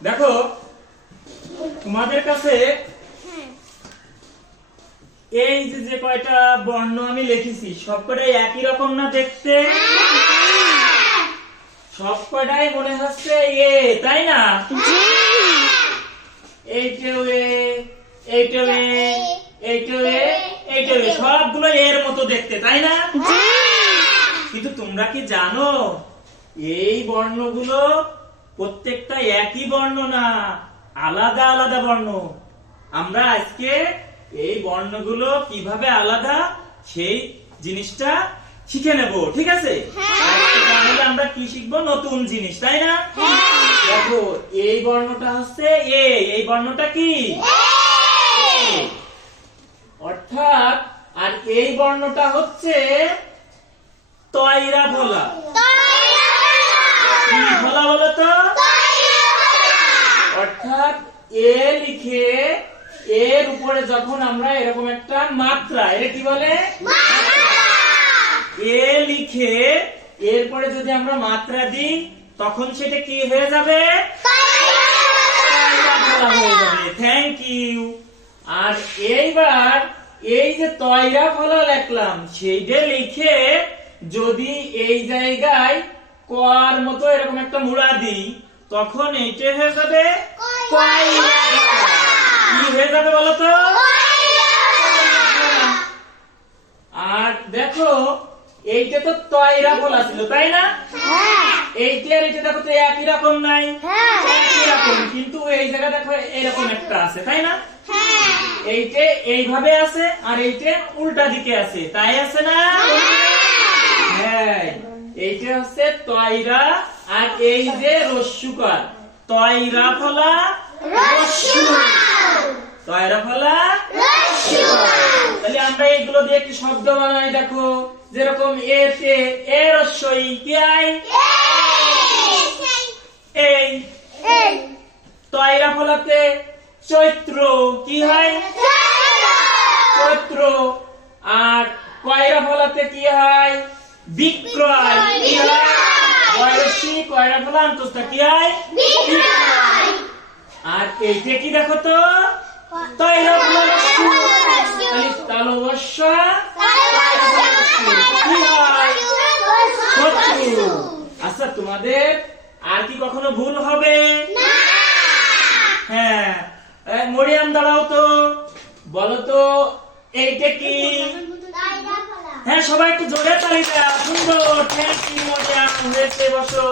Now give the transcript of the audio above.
দেখো তোমাদের কাছে এই যে যে কয়টা বর্ণ আমি লিখেছি সবকটাই একই রকম না দেখতে? সবকটাই মনে হচ্ছে এ, তাই না? এইটাও এ, এইটাও এ, এইটাও এ, এইটাও এ, সবগুলো এর মতো দেখতে, তাই না? কিন্তু তোমরা কি জানো এই বর্ণগুলো প্রত্যেকটা একই বর্ণ না, আলাদা আলাদা বর্ণ। আমরা আজকে এই বর্ণগুলো কিভাবে আলাদা সেই জিনিসটা শিখে নেব, ঠিক আছে? আজকে তাহলে আমরা কি শিখবো? নতুন জিনিস, তাই না? দেখো এই বর্ণটা হচ্ছে এ, এই বর্ণটা কি? অর্থাৎ আর এই বর্ণটা হচ্ছে তয়রা ফলা। কি ফলা বলো তো? অর্থাৎ এ লিখে এর উপরে যখন আমরা এরকম একটা মাত্রা, এটা কি বলে? এ লিখে এরপরে যদি আমরা মাত্রা দিই তখন সেটা কি হয়ে যাবে? তয়রা ফলা হয়ে যাবে। Thank you. আর এইবার এই যে তয়রা ফলা লিখলাম সেইটা লিখে যদি এই জায়গায় কর মতো এরকম একটা মুড়া দিই তখন এইটা হয়ে যাবে কয়রা। কি হয়ে যাবে বলো তো? আর দেখো এইটা তো তয়রা ফলা ছিল, তাই না? এইটা আর এইটা দেখো তো একই রকম নাই, একই রকম, কিন্তু এই জায়গা দেখো এরকম একটা আছে, তাই না? এইটা এইভাবে আছে আর এইটা উল্টা দিকে আছে, তাই আছে না? হ্যাঁ, এইটা হচ্ছে তয়রা আর এই যে রস্যুকার, তয়রা ফলা রস্যু, তয়রা ফলা রস্যু। তাহলে আমরা এইগুলো দিয়ে একটি শব্দ বানাই। দেখো যেরকম এতে এ রস্যই কি আই, এই তয়রা ফলাতে চৈত্র কি হয়? চৈত্র। আর কয়রা ফলাতে কি হয়? বিক্রয়। কি হয়? বয়সী কয়রা ফলা অন্তস্থ কি হয়? বিক্রয়। আর এইটা কি দেখো তো? তয়রা ফলা রস্যু। তাহলে তালবস্যা কি হয়? শত্রু। আচ্ছা তোমাদের আর কি কখনো ভুল হবে না? হ্যাঁ, মরিয়াম দাঁড়াও তো, বলো তো এইটা কি? হ্যাঁ, সবাই একটু জোরে তালি দাও। সুন্দর, থ্যাংক ইউ মরিয়াম। হয়েছে, বসো।